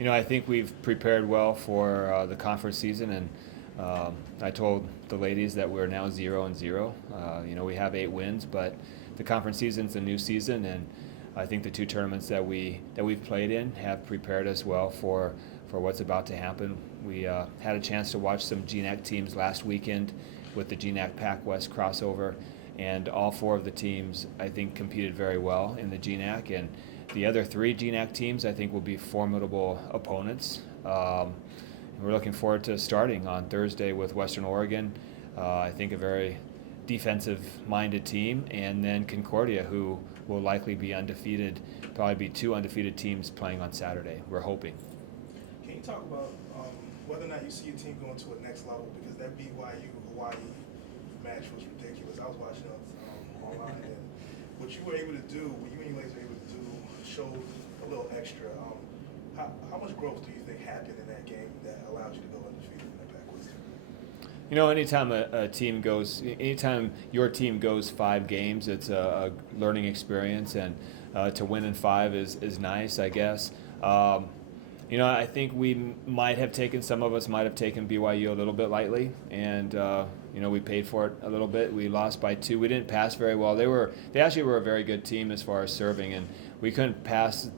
I think we've prepared well for the conference season, and I told the ladies that we're now 0-0. We have 8 wins, but the conference season's a new season, and I think the 2 tournaments that we've played in have prepared us well for what's about to happen. We had a chance to watch some GNAC teams last weekend with the GNAC Pac West Crossover, and all 4 of the teams I think competed very well in the GNAC, and the other 3 GNAC teams I think will be formidable opponents. We're looking forward to starting on Thursday with Western Oregon. I think a very defensive-minded team, and then Concordia, who will likely be undefeated, probably be 2 undefeated teams playing on Saturday, we're hoping. Can you talk about whether or not you see your team going to a next level? Because that BYU-Hawaii match was ridiculous. I was watching it online, and what you were able to do, what you and your ladies were able to do, showed a little extra. How much growth do you think happened in that game that allowed you to go undefeated in that Pac West? Anytime your team goes 5 games, it's a learning experience, and to win in 5 is nice, I guess. I think some of us might have taken BYU a little bit lightly, and we paid for it a little bit. We lost by 2. We didn't pass very well. They actually were a very good team as far as serving, and we couldn't pass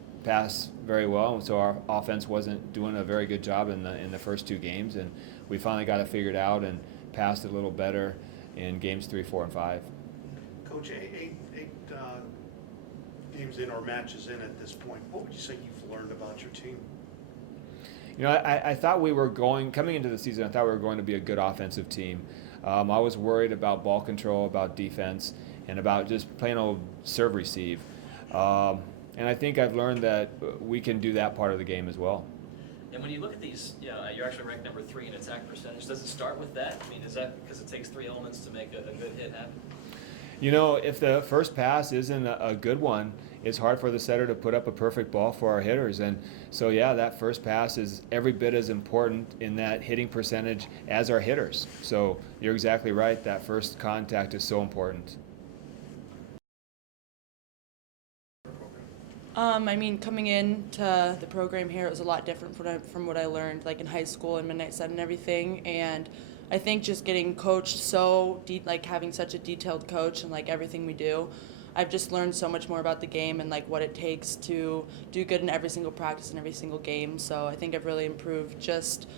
very well, so our offense wasn't doing a very good job in the first 2 games, and we finally got it figured out and passed it a little better in games 3, 4, and 5. Coach, 8 games in or matches in at this point, what would you say you've learned about your team? I thought coming into the season, I thought we were going to be a good offensive team. I was worried about ball control, about defense, and about just plain old serve receive. And I think I've learned that we can do that part of the game as well. And when you look at these, you're actually ranked number 3 in attack percentage. Does it start with that? I mean, is that because it takes 3 elements to make a good hit happen? If the first pass isn't a good one, it's hard for the setter to put up a perfect ball for our hitters. And so, that first pass is every bit as important in that hitting percentage as our hitters. So you're exactly right. That first contact is so important. Coming into the program here, it was a lot different from what I learned, like in high school and Midnight Sun and everything. And I think just getting coached having such a detailed coach and everything we do, I've just learned so much more about the game and what it takes to do good in every single practice and every single game. So I think I've really improved just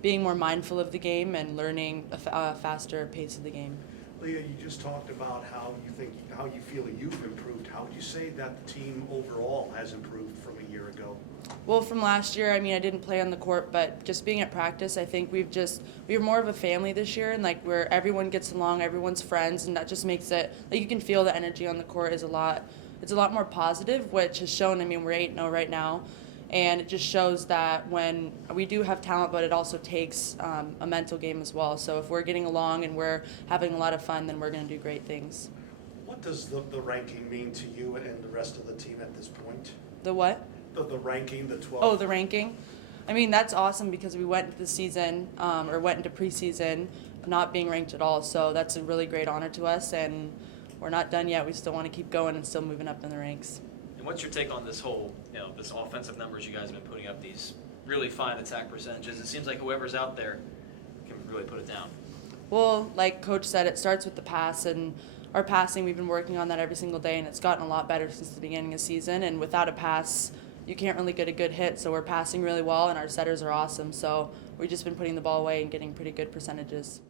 being more mindful of the game and learning a faster pace of the game. Leah, you just talked about how you feel you've improved. How would you say that the team overall has improved from a year ago? Well, from last year, I didn't play on the court, but just being at practice, I think we're more of a family this year, and where everyone gets along, everyone's friends, and that just makes it you can feel the energy on the court is a lot more positive, which has shown. We're 8-0 right now. And it just shows that when we do have talent, but it also takes a mental game as well. So if we're getting along and we're having a lot of fun, then we're going to do great things. What does the ranking mean to you and the rest of the team at this point? The what? The ranking, the 12. Oh, the ranking. That's awesome because we went into the season went into preseason not being ranked at all. So that's a really great honor to us, and we're not done yet. We still want to keep going and still moving up in the ranks. What's your take on this whole, this offensive numbers you guys have been putting up, these really fine attack percentages? It seems like whoever's out there can really put it down. Well, like Coach said, it starts with the pass, and our passing, we've been working on that every single day, and it's gotten a lot better since the beginning of the season. And without a pass, you can't really get a good hit, so we're passing really well, and our setters are awesome. So we've just been putting the ball away and getting pretty good percentages.